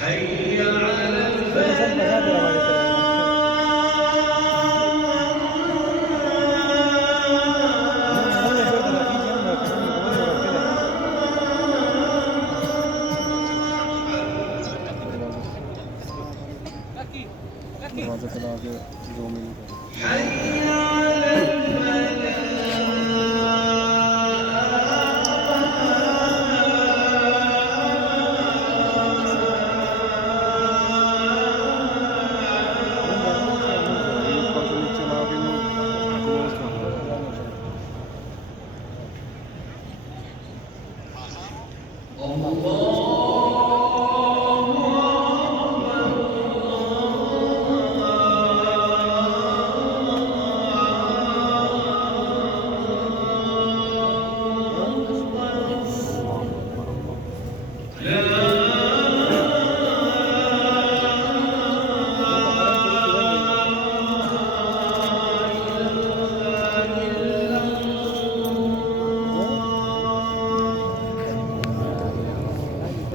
حي على दरवाजा चला के ज़ूम इन حي على ऊपर से नीचे ला के क्लोज कर الله